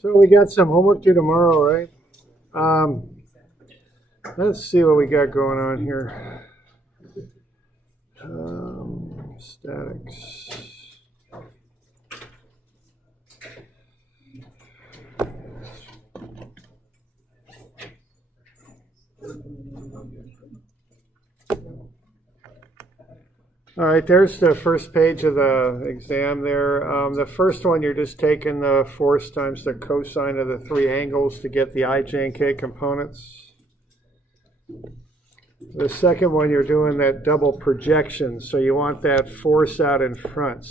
So we got some homework due tomorrow, right? Um, let's see what we got going on here. Statics. All right, there's the first page of the exam there. The first one, you're just taking the force times the cosine of the three angles to get the ij and k components. The second one, you're doing that double projection. So you want that force out in front.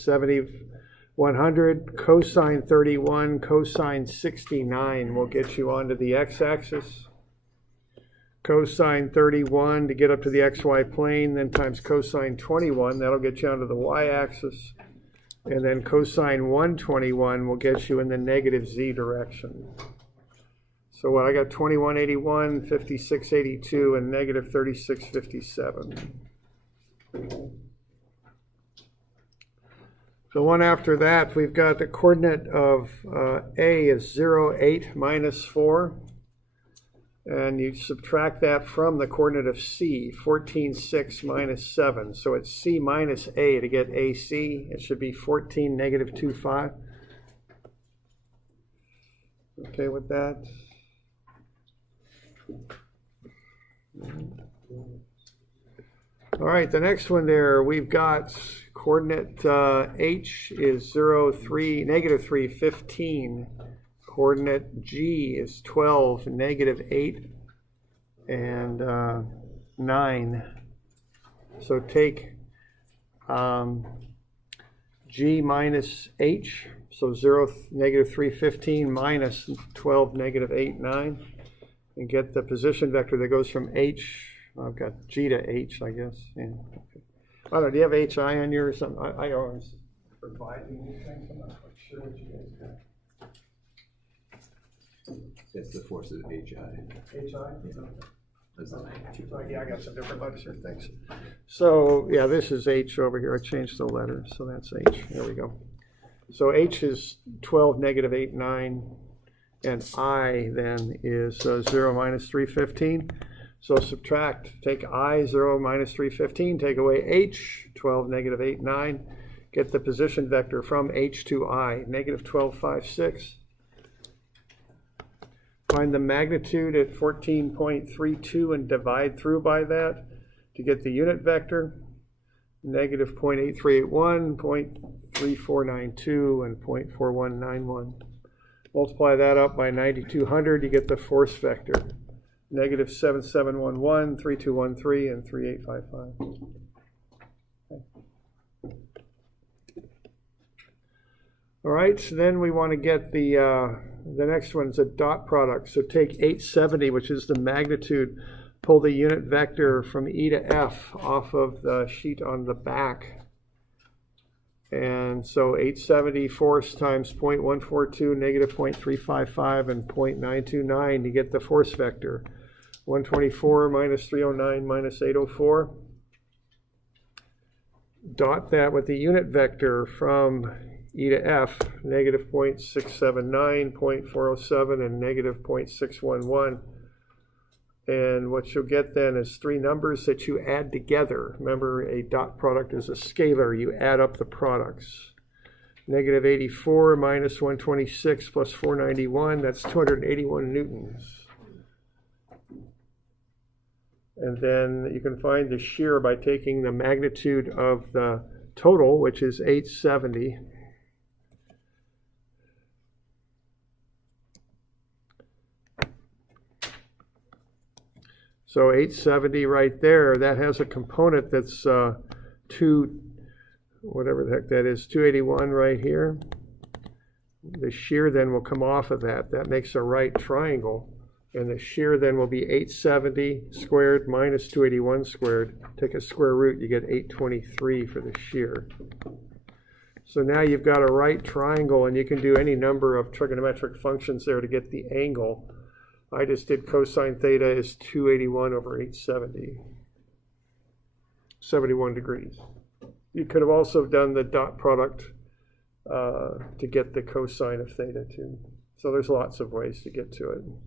100 cosine 31, cosine 69 will get you onto the x-axis. Cosine 31 to get up to the xy plane, then times cosine 21, that'll get you onto the y-axis. And then cosine 121 will get you in the negative z direction. So what, I got 2181, 5682, and negative 3657. The one after that, we've got the coordinate of A is 0, 8, minus 4. And you subtract that from the coordinate of C, 14, 6, minus 7. So it's C minus A to get AC. It should be 14, negative 2, 5. Okay with that? All right, the next one there, we've got coordinate H is 0, 3, negative 3, 15. Coordinate G is 12, negative 8, and 9. So take G minus H, so 0, negative 3, 15, minus 12, negative 8, 9, and get the position vector that goes from H. I've got G to H, I guess. Yeah. Okay. I don't know, do you have HI on yours? I always provide these things. I'm not quite sure what you guys got. It's the force of HI. HI? That's the magnitude. Yeah, I got some different letters here, thanks. So, yeah, this is H over here. I changed the letter, so that's H. There we go. So H is 12, negative 8, 9, and I then is 0, minus 3, 15. So subtract, take I, 0, minus 3, 15, take away H, 12, negative 8, 9. Get the position vector from H to I, negative 12, 5, 6. Find the magnitude at 14.32 and divide through by that to get the unit vector, negative 0.8381, 0.3492, and 0.4191. Multiply that up by 9200, you get the force vector, negative 7711, 3213, and 3855. Okay. All right, so then we want to get the next one is a dot product. So take 870, which is the magnitude, pull the unit vector from E to F off of the sheet on the back. And so 870 force times 0.142, negative 0.355, and 0.929 to get the force vector. 124 minus 309 minus 804. Dot that with the unit vector from E to F, negative 0.679, 0.407, and negative 0.611. And what you'll get then is three numbers that you add together. Remember, a dot product is a scalar. You add up the products. Negative 84 minus 126 plus 491, that's 281 newtons. And then you can find the shear by taking the magnitude of the total, which is 870. So 870 right there, that has a component that's whatever the heck that is, 281 right here. The shear then will come off of that. That makes a right triangle. And the shear then will be 870 squared minus 281 squared. Take a square root, you get 823 for the shear. So now you've got a right triangle, and you can do any number of trigonometric functions there to get the angle. I just did cosine theta is 281 over 870, 71 degrees. You could have also done the dot product to get the cosine of theta too. So there's lots of ways to get to it. You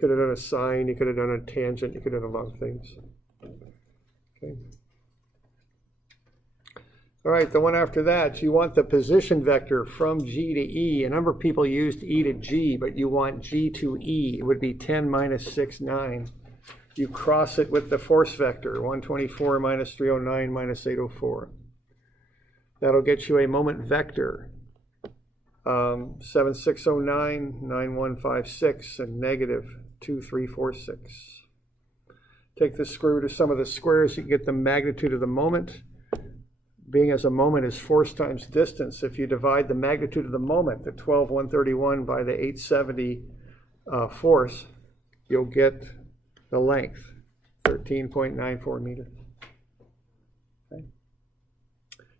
could have done a sine, you could have done a tangent, you could have done a lot of things. Okay. All right, the one after that, you want the position vector from G to E. A number of people used E to G, but you want G to E. It would be 10 minus 6, 9. You cross it with the force vector, 124 minus 309 minus 804. That'll get you a moment vector, 7609, 9156, and negative 2346. Take the square root of some of the squares, you can get the magnitude of the moment. Being as a moment is force times distance, if you divide the magnitude of the moment, the 12,131 by the 870 force, you'll get the length, 13.94 meters. Okay.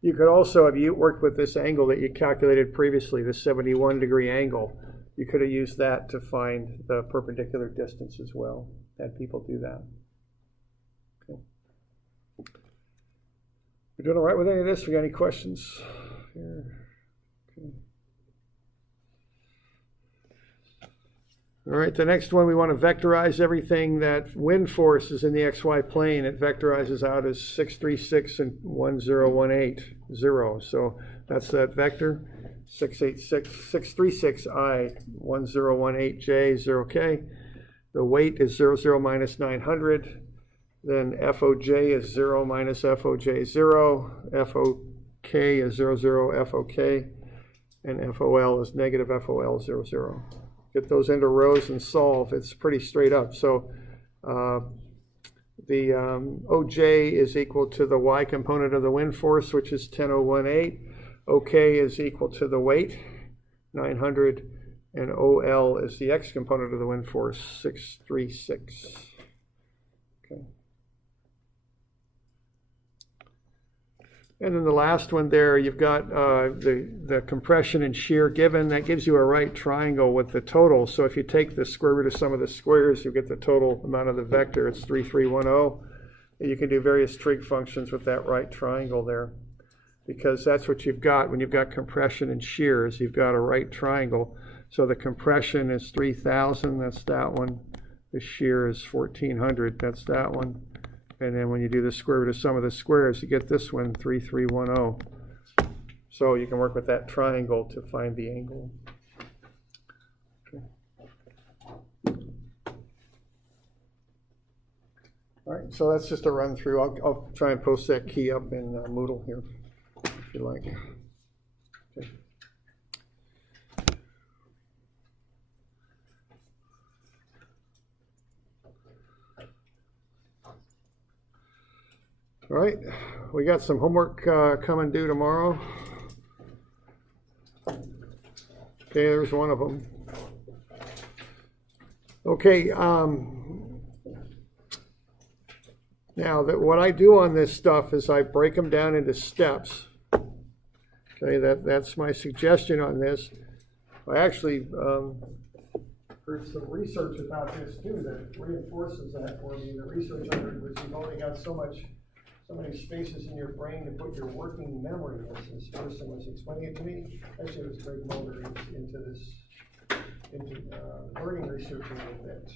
You could also, if you worked with this angle that you calculated previously, the 71-degree angle, you could have used that to find the perpendicular distance as well. Had people do that. Okay. You doing all right with any of this? We got any questions here? Okay. All right, the next one, we want to vectorize everything that wind force is in the XY plane. It vectorizes out as 636 and 1018, 0. So that's that vector, 636I, 1018J, 0K. The weight is 00 minus 900. Then FOJ is 0 minus FOJ 0, FOK is 00 FOK, and FOL is negative FOL 00. Get those into rows and solve. It's pretty straight up. So the OJ is equal to the Y component of the wind force, which is 10,018. OK is equal to the weight, 900, and OL is the X component of the wind force, 636. Okay. And then the last one there, you've got the compression and shear given. That gives you a right triangle with the total. So if you take the square root of some of the squares, you get the total amount of the vector. It's 3310. And you can do various trig functions with that right triangle there, because that's what you've got when you've got compression and shears. You've got a right triangle. So the compression is 3,000. That's that one. The shear is 1,400. That's that one. And then when you do the square root of some of the squares, you get this one, 3310. So you can work with that triangle to find the angle. Okay. All right, so that's just a run through. I'll try and post that key up in Moodle here, if you like. Okay. All right, we got some homework coming due tomorrow. Okay, there's one of them. Okay, now what I do on this stuff is I break them down into steps. Okay, that's my suggestion on this. I actually heard some research about this too that reinforces that for me. The research I heard was you've only got so many spaces in your brain to put your working memory, as this person was explaining it to me. Actually, it was Greg Mulder into learning research a little bit.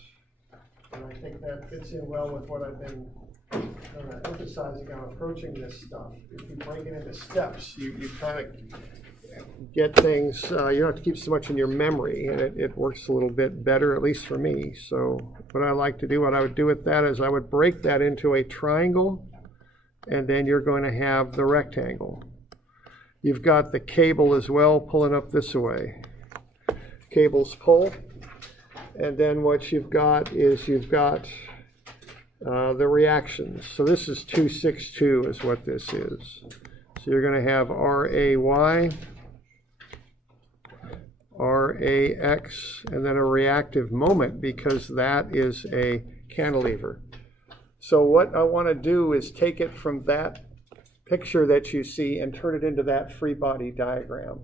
And I think that fits in well with what I've been emphasizing on approaching this stuff. If you break it into steps, you kind of get things, you don't have to keep so much in your memory, and it works a little bit better, at least for me. So what I like to do, what I would do with that is I would break that into a triangle, and then you're going to have the rectangle. You've got the cable as well pulling up this way. Cables pull. And then what you've got is you've got the reactions. So this is 262 is what this is. So you're going to have RAY, RAX, and then a reactive moment, because that is a cantilever. So what I want to do is take it from that picture that you see and turn it into that free body diagram.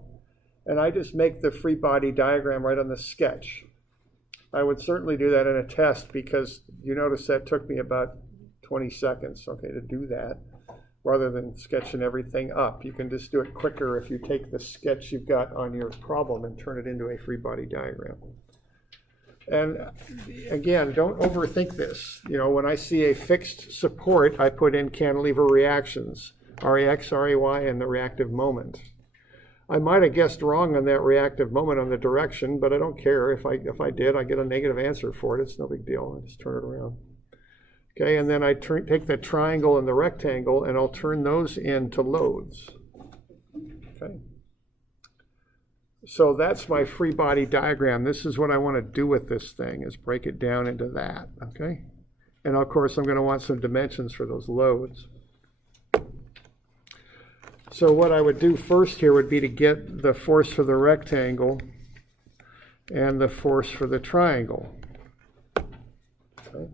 And I just make the free body diagram right on the sketch. I would certainly do that in a test, because you notice that took me about 20 seconds, okay, to do that. rather than sketching everything up. You can just do it quicker if you take the sketch you've got on your problem and turn it into a free body diagram. And again, don't overthink this. You know, when I see a fixed support, I put in cantilever reactions, RAX, RAY, and the reactive moment. I might have guessed wrong on that reactive moment on the direction, but I don't care. If I did, I get a negative answer for it. It's no big deal. I just turn it around. Okay, and then I take the triangle and the rectangle, and I'll turn those into loads. Okay. So that's my free body diagram. This is what I want to do with this thing, is break it down into that, okay? And of course, I'm going to want some dimensions for those loads. So what I would do first here would be to get the force for the rectangle and the force for the triangle. Okay.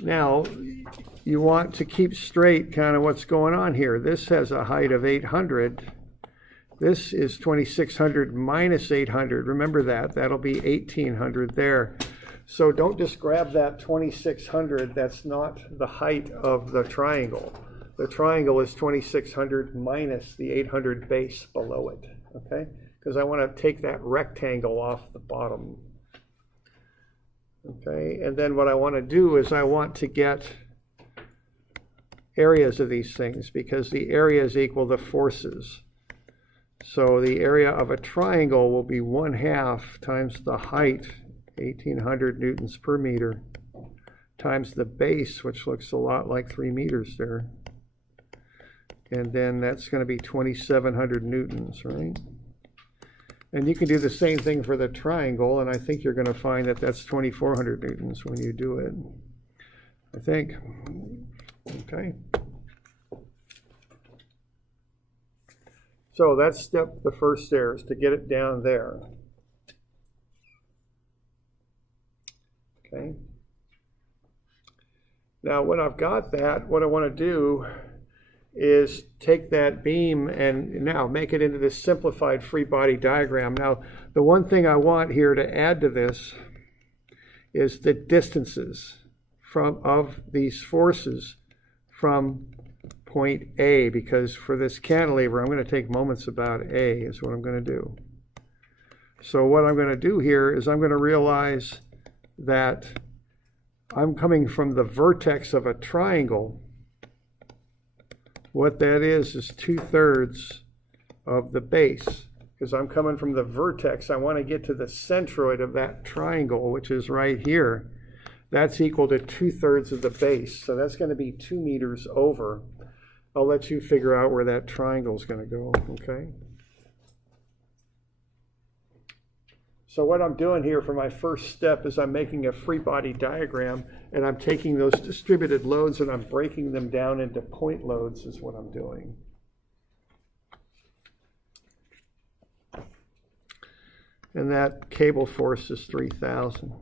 Now, you want to keep straight kind of what's going on here. This has a height of 800. This is 2600 minus 800. Remember that. That'll be 1800 there. So don't just grab that 2600. That's not the height of the triangle. The triangle is 2600 minus the 800 base below it, okay? Because I want to take that rectangle off the bottom. Okay, and then what I want to do is I want to get areas of these things, because the areas equal the forces. So the area of a triangle will be 1/2 times the height, 1800 newtons per meter, times the base, which looks a lot like 3 meters there. And then that's going to be 2700 newtons, right? And you can do the same thing for the triangle, and I think you're going to find that that's 2400 newtons when you do it. I think. Okay. So that's the first there, is to get it down there. Okay. Now, when I've got that, what I want to do is take that beam and now make it into this simplified free body diagram. Now, the one thing I want here to add to this is the distances of these forces from point A, because for this cantilever, I'm going to take moments about A is what I'm going to do. So what I'm going to do here is I'm going to realize that I'm coming from the vertex of a triangle. What that is 2/3 of the base, because I'm coming from the vertex. I want to get to the centroid of that triangle, which is right here. That's equal to 2/3 of the base. So that's going to be 2 meters over. I'll let you figure out where that triangle is going to go, okay? So what I'm doing here for my first step is I'm making a free body diagram, and I'm taking those distributed loads and I'm breaking them down into point loads is what I'm doing. And that cable force is 3,000.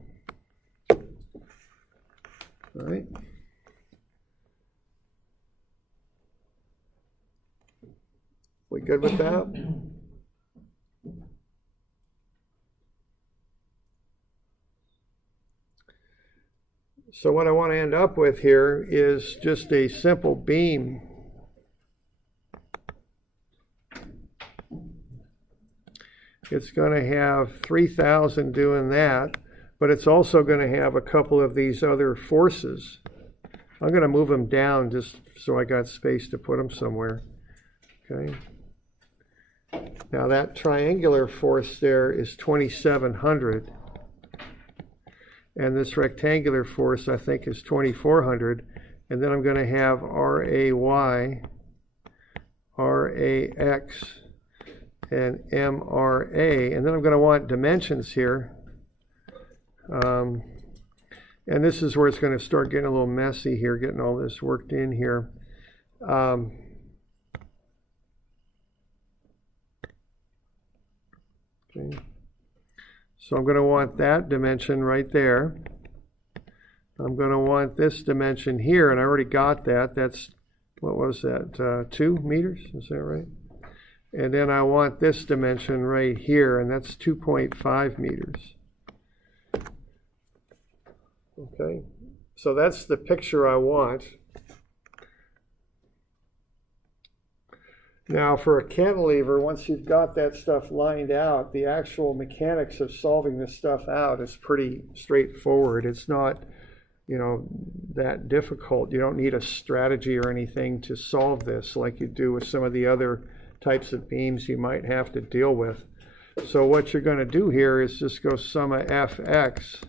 All right. We good with that? So what I want to end up with here is just a simple beam. It's going to have 3,000 doing that, but it's also going to have a couple of these other forces. I'm going to move them down just so I got space to put them somewhere. Okay. Now that triangular force there is 2,700. And this rectangular force, I think, is 2,400. And then I'm going to have RAY, RAX, and MRA. And then I'm going to want dimensions here. And this is where it's going to start getting a little messy here, getting all this worked in here. Okay. So I'm going to want that dimension right there. I'm going to want this dimension here, and I already got that. That's, what was that, 2 meters? Is that right? And then I want this dimension right here, and that's 2.5 meters. Okay, so that's the picture I want. Now for a cantilever, once you've got that stuff lined out, the actual mechanics of solving this stuff out is pretty straightforward. It's not, that difficult. You don't need a strategy or anything to solve this like you do with some of the other types of beams you might have to deal with. So what you're going to do here is just go sum of fx,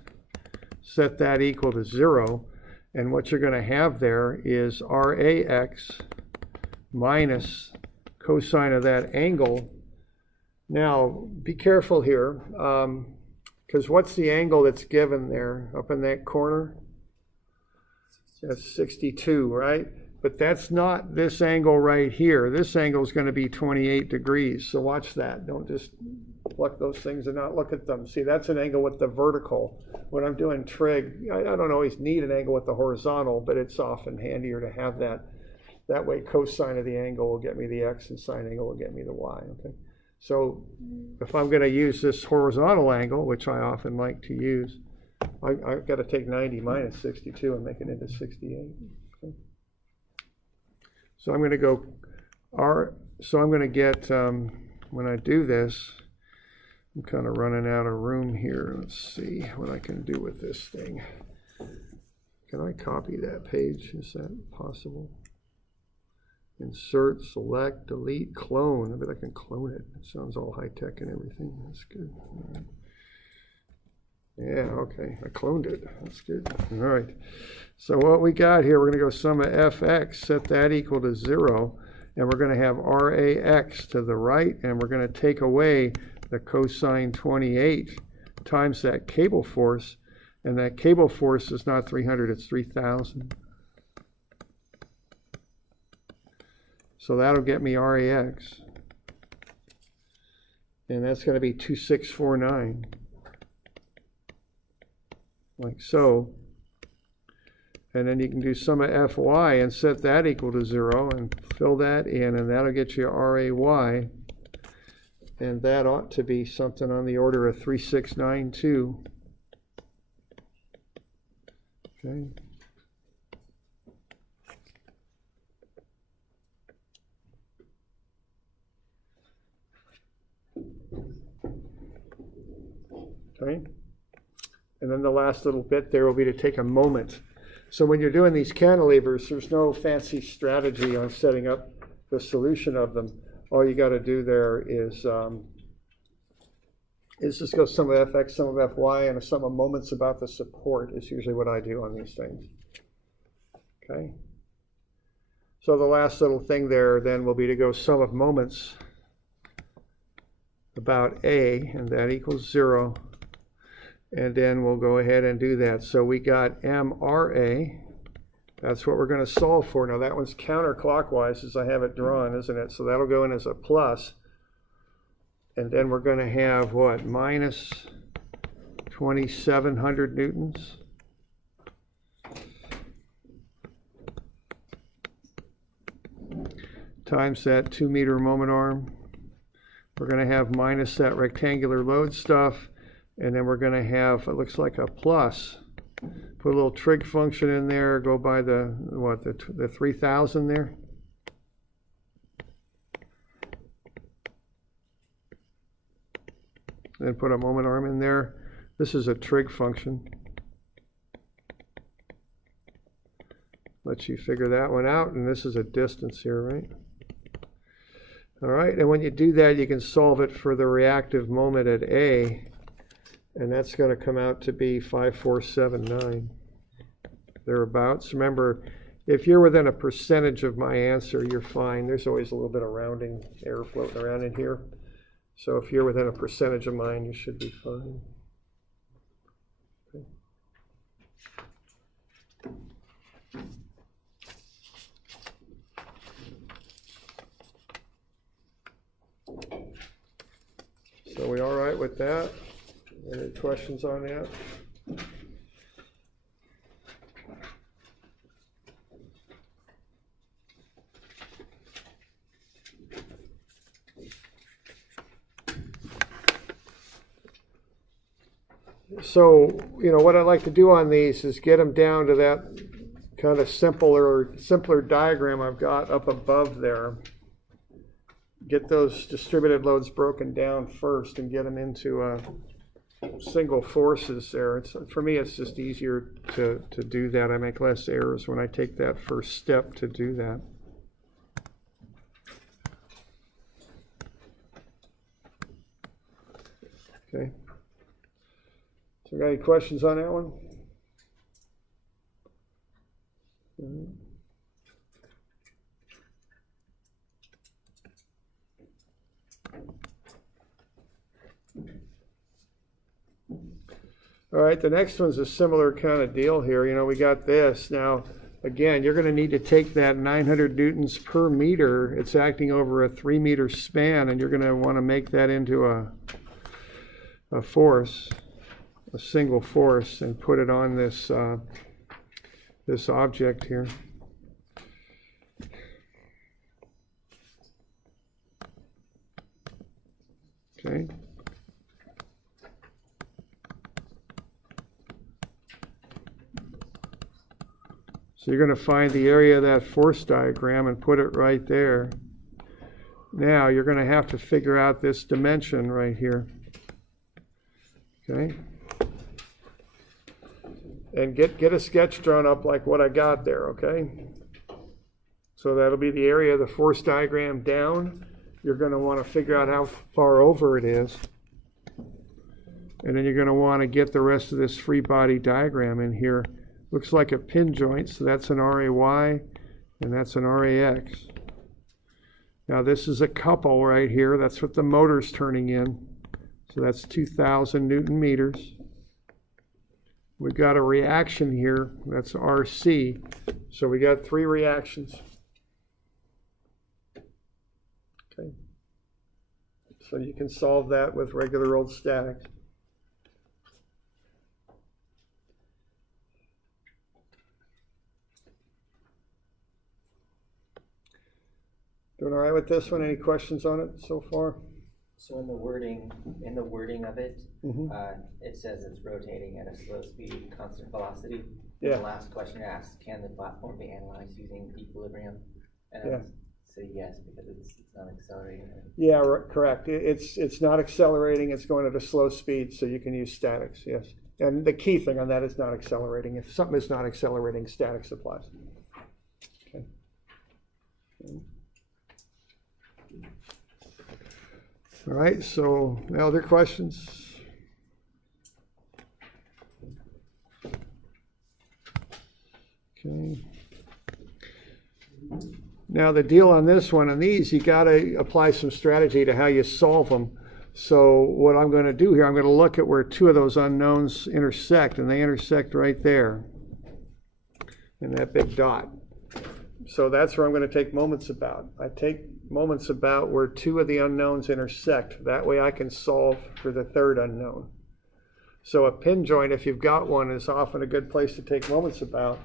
set that equal to 0, and what you're going to have there is rax minus cosine of that angle. Now, be careful here, because what's the angle that's given there up in that corner? That's 62, right? But that's not this angle right here. This angle is going to be 28 degrees. So watch that. Don't just pluck those things and not look at them. See, that's an angle with the vertical. When I'm doing trig, I don't always need an angle with the horizontal, but it's often handier to have that. That way, cosine of the angle will get me the x and sine angle will get me the y. Okay. So if I'm going to use this horizontal angle, which I often like to use, I've got to take 90 minus 62 and make it into 68. Okay. So I'm going to go so I'm going to get, when I do this, I'm kind of running out of room here. Let's see what I can do with this thing. Can I copy that page? Is that possible? Insert, select, delete, clone. I bet I can clone it. It sounds all high-tech and everything. That's good. All right. Yeah, okay. I cloned it. That's good. All right. So what we got here, we're going to go sum of fx, set that equal to 0, and we're going to have rax to the right, and we're going to take away the cosine 28 times that cable force, and that cable force is not 300, it's 3,000. So that'll get me rax, and that's going to be 2649, like so. And then you can do sum of fy and set that equal to 0 and fill that in, and that'll get you ray, and that ought to be something on the order of 3692. Okay. Okay. And then the last little bit there will be to take a moment. So when you're doing these cantilevers, there's no fancy strategy on setting up the solution of them. All you got to do there is just go sum of fx, sum of fy, and a sum of moments about the support is usually what I do on these things. Okay. So the last little thing there then will be to go sum of moments about a, and that equals 0. And then we'll go ahead and do that. So we got MRA. That's what we're going to solve for. Now that one's counterclockwise as I have it drawn, isn't it? So that'll go in as a plus. And then we're going to have what? Minus 2,700 newtons. Times that 2-meter moment arm. We're going to have minus that rectangular load stuff. And then we're going to have, it looks like a plus. Put a little trig function in there, go by the 3,000 there. Then put a moment arm in there. This is a trig function. Lets you figure that one out, and this is a distance here, right? All right, and when you do that, you can solve it for the reactive moment at A. And that's going to come out to be 5479, thereabouts. Remember, if you're within a percentage of my answer, you're fine. There's always a little bit of rounding error floating around in here. So if you're within a percentage of mine, you should be fine. Okay. So we all right with that? Any questions on that? So, what I like to do on these is get them down to that kind of simpler diagram I've got up above there. get those distributed loads broken down first and get them into single forces there. For me, it's just easier to do that. I make less errors when I take that first step to do that. Okay. So, got any questions on that one? All right, the next one's a similar kind of deal here. You know, we got this. Now, again, you're going to need to take that 900 newtons per meter. It's acting over a 3-meter span, and you're going to want to make that into a force, a single force, and put it on this this object here. Okay. So you're going to find the area of that force diagram and put it right there. Now you're going to have to figure out this dimension right here. Okay. And get a sketch drawn up like what I got there, okay? So that'll be the area of the force diagram down. You're going to want to figure out how far over it is. And then you're going to want to get the rest of this free body diagram in here. Looks like a pin joint, so that's an RAY, and that's an RAX. Now this is a couple right here. That's what the motor's turning in. So that's 2,000 Newton meters. We've got a reaction here. That's RC. So we got 3 reactions. Okay. So you can solve that with regular old statics. Doing all right with this one? Any questions on it so far? So in the wording of it, it says it's rotating at a slow speed, constant velocity. Yeah. The last question asks, can the platform be analyzed using equilibrium? And Yeah. I would say yes, because it's not accelerating. Yeah, correct. It's not accelerating. It's going at a slow speed, so you can use statics, yes. And the key thing on that is not accelerating. If something is not accelerating, statics applies. Okay. All right, so other questions? Okay. Now the deal on this one, and these, you got to apply some strategy to how you solve them. So what I'm going to do here, I'm going to look at where 2 of those unknowns intersect, and they intersect right there in that big dot. So that's where I'm going to take moments about. I take moments about where 2 of the unknowns intersect. That way I can solve for the 3rd unknown. So a pin joint, if you've got one, is often a good place to take moments about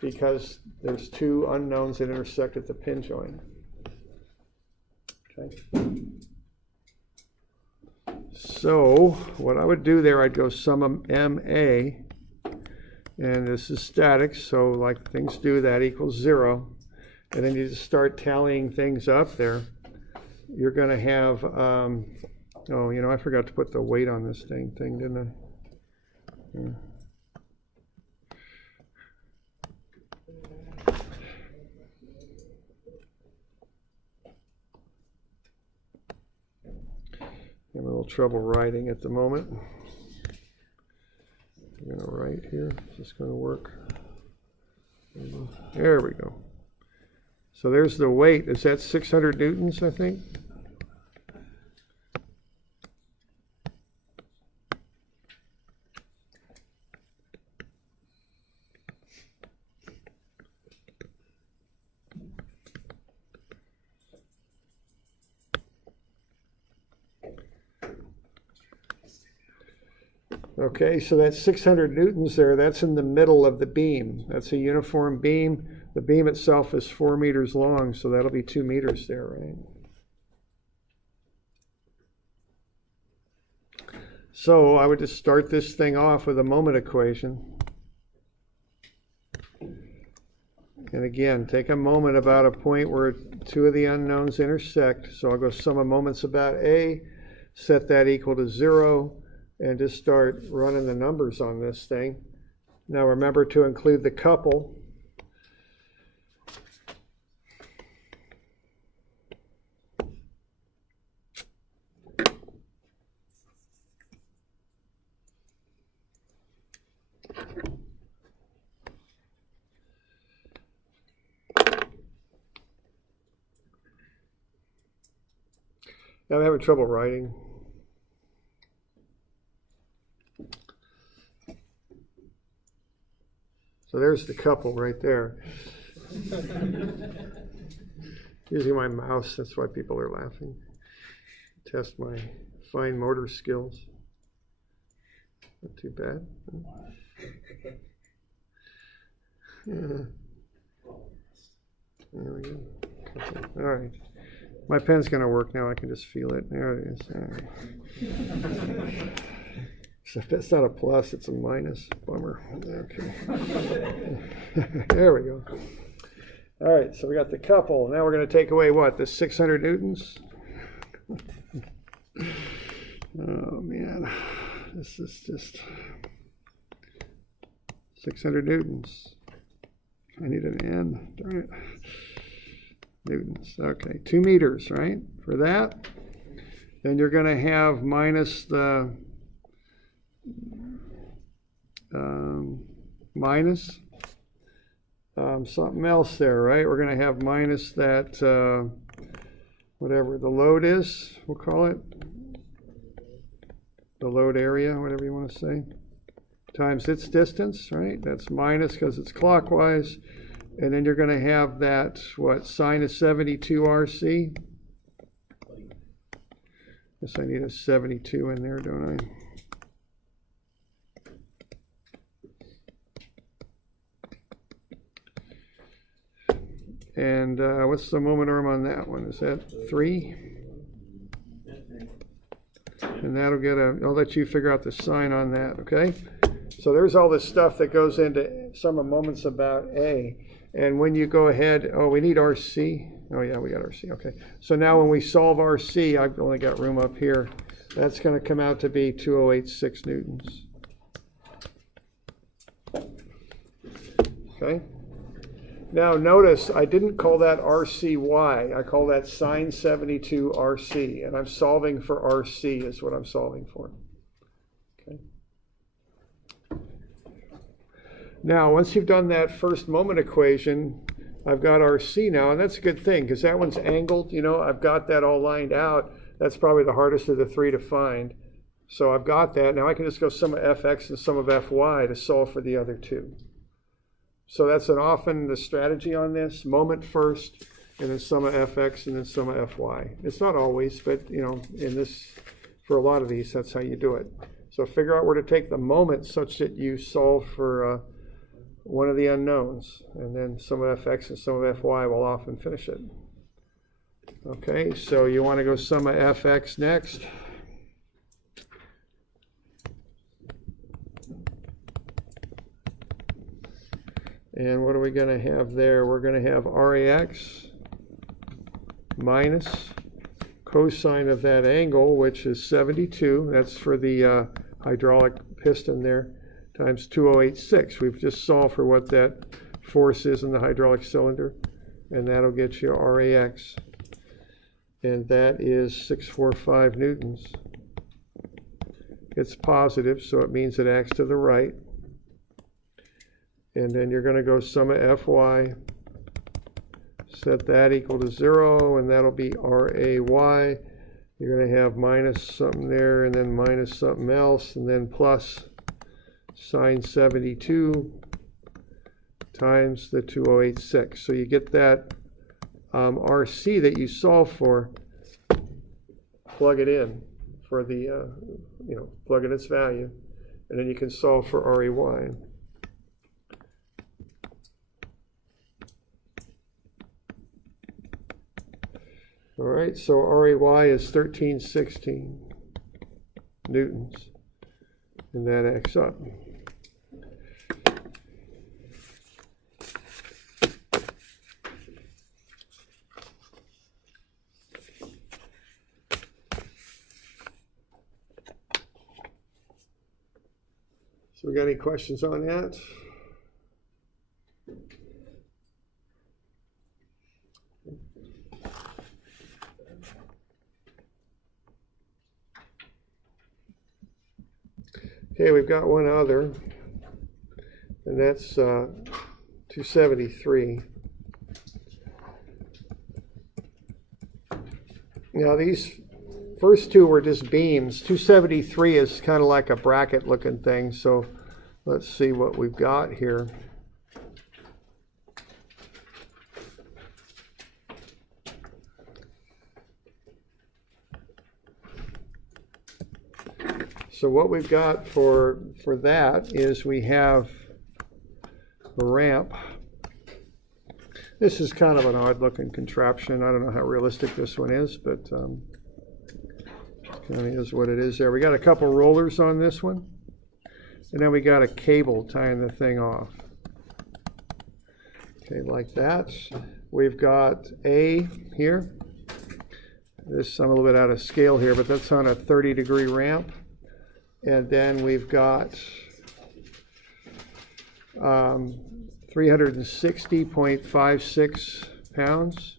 because there's 2 unknowns that intersect at the pin joint. Okay. So what I would do there, I'd go sum of MA, and this is static, so like things do, that equals 0. And then you just start tallying things up there. You're going to have, oh, you know, I forgot to put the weight on this thing, didn't I? Yeah. I'm having a little trouble writing at the moment. I'm going to write here. Is this going to work? There we go. So there's the weight. Is that 600 newtons, I think? Okay, so that's 600 newtons there. That's in the middle of the beam. That's a uniform beam. The beam itself is 4 meters long, so that'll be 2 meters there, right? So I would just start this thing off with a moment equation. And again, take a moment about a point where two of the unknowns intersect. So I'll go sum of moments about A, set that equal to 0, and just start running the numbers on this thing. Now remember to include the couple. Now I'm having trouble writing. So there's the couple right there. Using my mouse, that's why people are laughing. Test my fine motor skills. Not too bad. Yeah. There we go. All right. My pen's going to work now. I can just feel it. There it is. All right. So if that's not a plus, it's a minus. Bummer. Okay. There we go. All right, so we got the couple. Now we're going to take away what? The 600 newtons? Oh, man. This is just 600 newtons. I need an N. Darn it. Newtons. Okay, 2 meters, right? For that. Then you're going to have minus the something else there, right? We're going to have minus that, whatever the load is, we'll call it. The load area, whatever you want to say. Times its distance, right? That's minus because it's clockwise. And then you're going to have that, what, sine of 72 RC? Guess I need a 72 in there, don't I? And what's the moment arm on that one? Is that 3? And that'll get I'll let you figure out the sign on that, okay? So there's all this stuff that goes into some of moments about A. And when you go ahead, we need RC. Oh yeah, we got RC, okay. So now when we solve RC, I've only got room up here. That's going to come out to be 2086 newtons. Okay. Now notice I didn't call that RCY. I call that sine 72 RC. And I'm solving for RC is what I'm solving for. Okay. Now once you've done that first moment equation, I've got RC now, and that's a good thing because that one's angled. You know, I've got that all lined out. That's probably the hardest of the 3 to find. So I've got that. Now I can just go sum of fx and sum of fy to solve for the other 2. So that's often the strategy on this, moment first, and then sum of fx, and then sum of fy. It's not always, but in this, for a lot of these, that's how you do it. So figure out where to take the moment such that you solve for one of the unknowns, and then sum of fx and sum of fy will often finish it. Okay, so you want to go sum of fx next. And what are we going to have there? We're going to have RAX minus cosine of that angle, which is 72. That's for the hydraulic piston there, times 2086. We've just solved for what that force is in the hydraulic cylinder, and that'll get you RAX. And that is 645 newtons. It's positive, so it means it acts to the right. And then you're going to go sum of fy, set that equal to 0, and that'll be ray. You're going to have minus something there, and then minus something else, and then plus sine 72 times the 2086. So you get that RC that you solve for, plug it in for the, plug in its value, and then you can solve for ray. All right, so ray is 1316 newtons, and that acts up. So we got any questions on that? Okay, we've got one other, and that's 273. Now these first two were just beams. 273 is kind of like a bracket looking thing, so let's see what we've got here. So what we've got for that is we have a ramp. This is kind of an odd looking contraption. I don't know how realistic this one is, but it kind of is what it is there. We got a couple rollers on this one, and then we got a cable tying the thing off. Okay, like that. We've got A here. This, I'm a little bit out of scale here, but that's on a 30-degree ramp. And then we've got 360.56 pounds.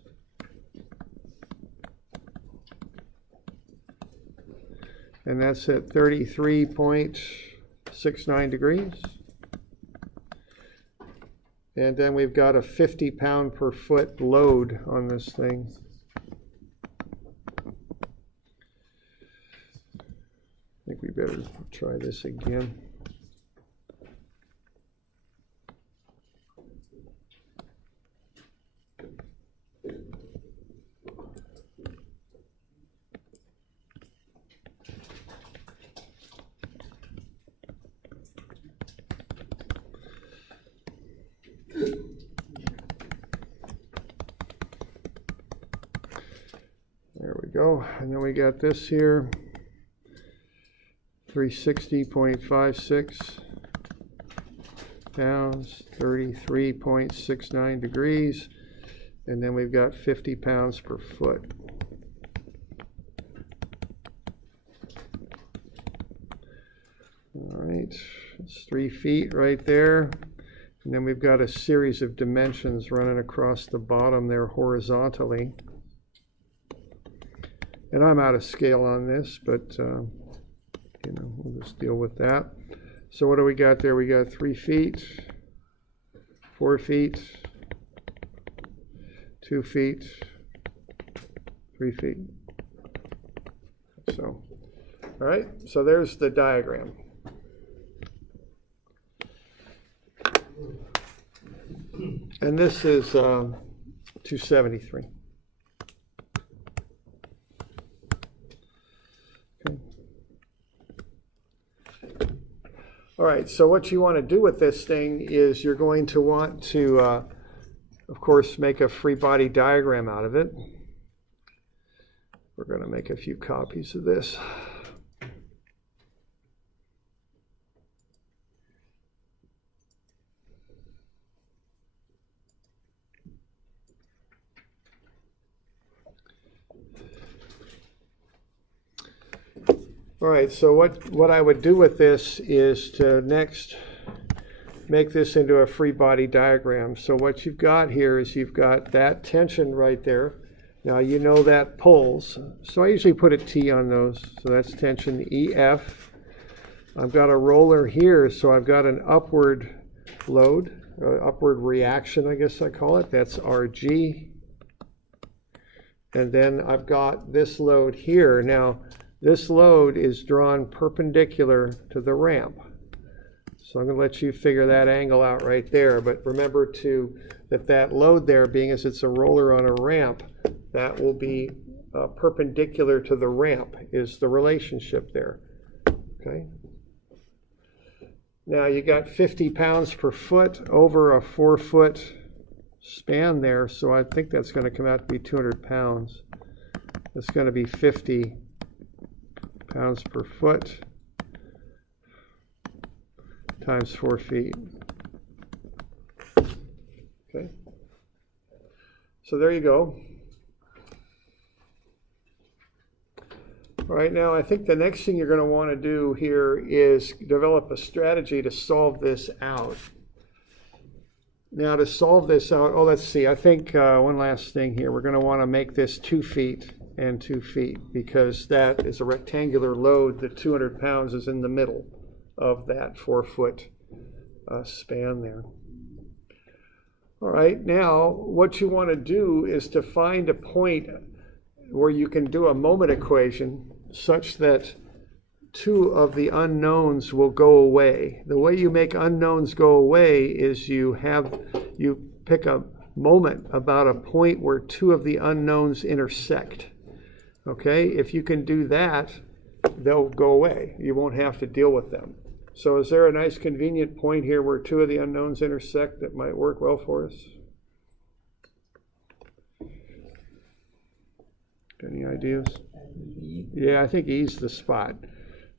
And that's at 33.69 degrees. And then we've got a 50-pound per foot load on this thing. I think we better try this again. There we go. And then we got this here. 360.56 pounds, 33.69 degrees, and then we've got 50 pounds per foot. All right, it's 3 feet right there, and then we've got a series of dimensions running across the bottom there horizontally. And I'm out of scale on this, but we'll just deal with that. So what do we got there? We got 3 feet, 4 feet, 2 feet, 3 feet. So, all right, so there's the diagram. And this is 273. All right, so what you want to do with this thing is you're going to want to, of course, make a free body diagram out of it. We're going to make a few copies of this. All right, so what I would do with this is to next make this into a free body diagram. So what you've got here is you've got that tension right there. Now you know that pulls, so I usually put a T on those. So that's tension EF. I've got a roller here, so I've got an upward load, upward reaction, I guess I call it. That's RG. And then I've got this load here. Now, this load is drawn perpendicular to the ramp. So I'm going to let you figure that angle out right there. But remember that load there, being as it's a roller on a ramp, that will be perpendicular to the ramp is the relationship there. Okay. Now you got 50 pounds per foot over a 4-foot span there. So I think that's going to come out to be 200 pounds. It's going to be 50 pounds per foot times 4 feet. Okay. So there you go. All right, now I think the next thing you're going to want to do here is develop a strategy to solve this out. Now to solve this out, oh, let's see, I think one last thing here. We're going to want to make this 2 feet and 2 feet because that is a rectangular load. The 200 pounds is in the middle of that 4-foot span there. All right, now what you want to do is to find a point where you can do a moment equation such that 2 of the unknowns will go away. The way you make unknowns go away is you pick a moment about a point where 2 of the unknowns intersect. Okay, if you can do that, they'll go away. You won't have to deal with them. So is there a nice convenient point here where 2 of the unknowns intersect that might work well for us? Any ideas? Yeah, I think E's the spot.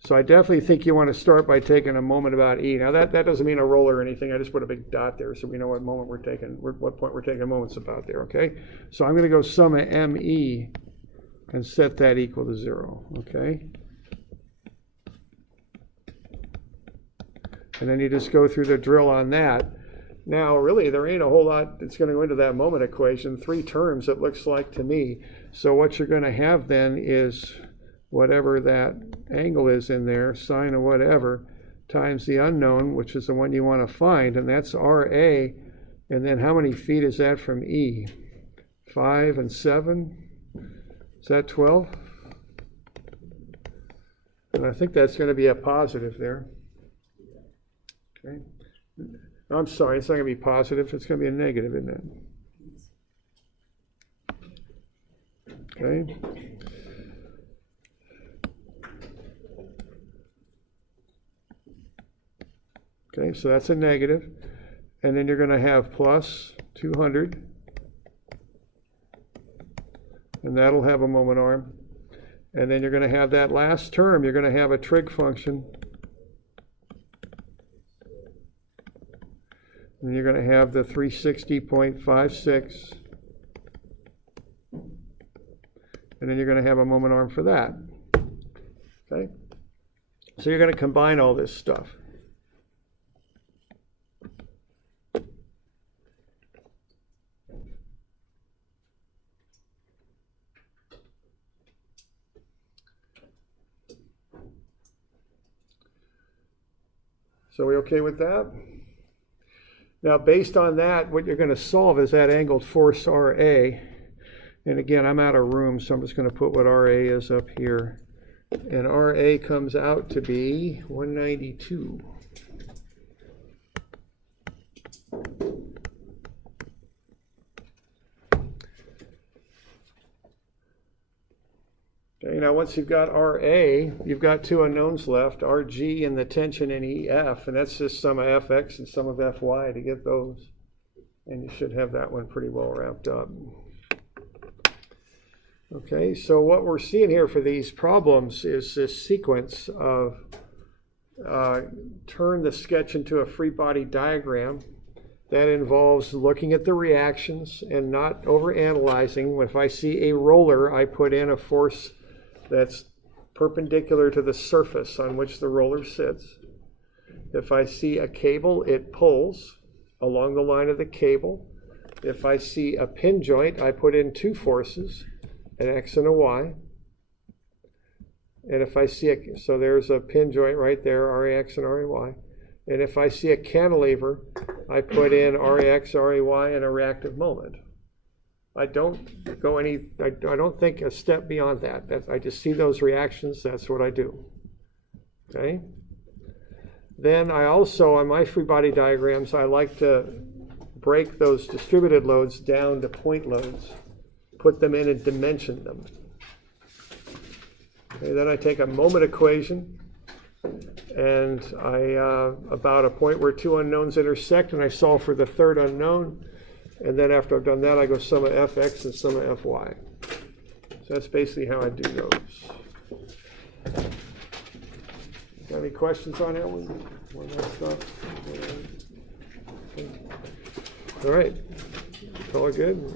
So I definitely think you want to start by taking a moment about E. Now that doesn't mean a roller or anything. I just put a big dot there so we know what moment we're taking, what point we're taking moments about there, okay? So I'm going to go sum of ME and set that equal to 0, okay? And then you just go through the drill on that. Now, really, there ain't a whole lot that's going to go into that moment equation. 3 terms, it looks like to me. So what you're going to have then is whatever that angle is in there, sine of whatever, times the unknown, which is the one you want to find, and that's RA. And then how many feet is that from E? 5 and 7? Is that 12? And I think that's going to be a positive there. Okay. I'm sorry, it's not going to be positive, it's going to be a negative, isn't it? Okay. Okay, so that's a negative. And then you're going to have plus 200. And that'll have a moment arm. And then you're going to have that last term, you're going to have a trig function. And you're going to have the 360.56. And then you're going to have a moment arm for that. Okay? So you're going to combine all this stuff. So are we okay with that? Now, based on that, what you're going to solve is that angled force RA. And again, I'm out of room, so I'm just going to put what RA is up here. And RA comes out to be 192. Okay, now once you've got RA, you've got 2 unknowns left, RG and the tension in EF, and that's just sum of FX and sum of FY to get those. And you should have that one pretty well wrapped up. Okay, so what we're seeing here for these problems is this sequence of turn the sketch into a free body diagram that involves looking at the reactions and not overanalyzing. If I see a roller, I put in a force that's perpendicular to the surface on which the roller sits. If I see a cable, it pulls along the line of the cable. If I see a pin joint, I put in 2 forces, an X and a Y. And if I see so there's a pin joint right there, RAX and RAY. And if I see a cantilever, I put in RAX, RAY, and a reactive moment. I don't go I don't think a step beyond that. I just see those reactions, that's what I do. Okay? Then I also, on my free body diagrams, I like to break those distributed loads down to point loads, put them in and dimension them. Okay, then I take a moment equation, and about a point where 2 unknowns intersect, and I solve for the 3rd unknown. And then after I've done that, I go sum of FX and sum of FY. So that's basically how I do those. Got any questions on that one? All right. All good?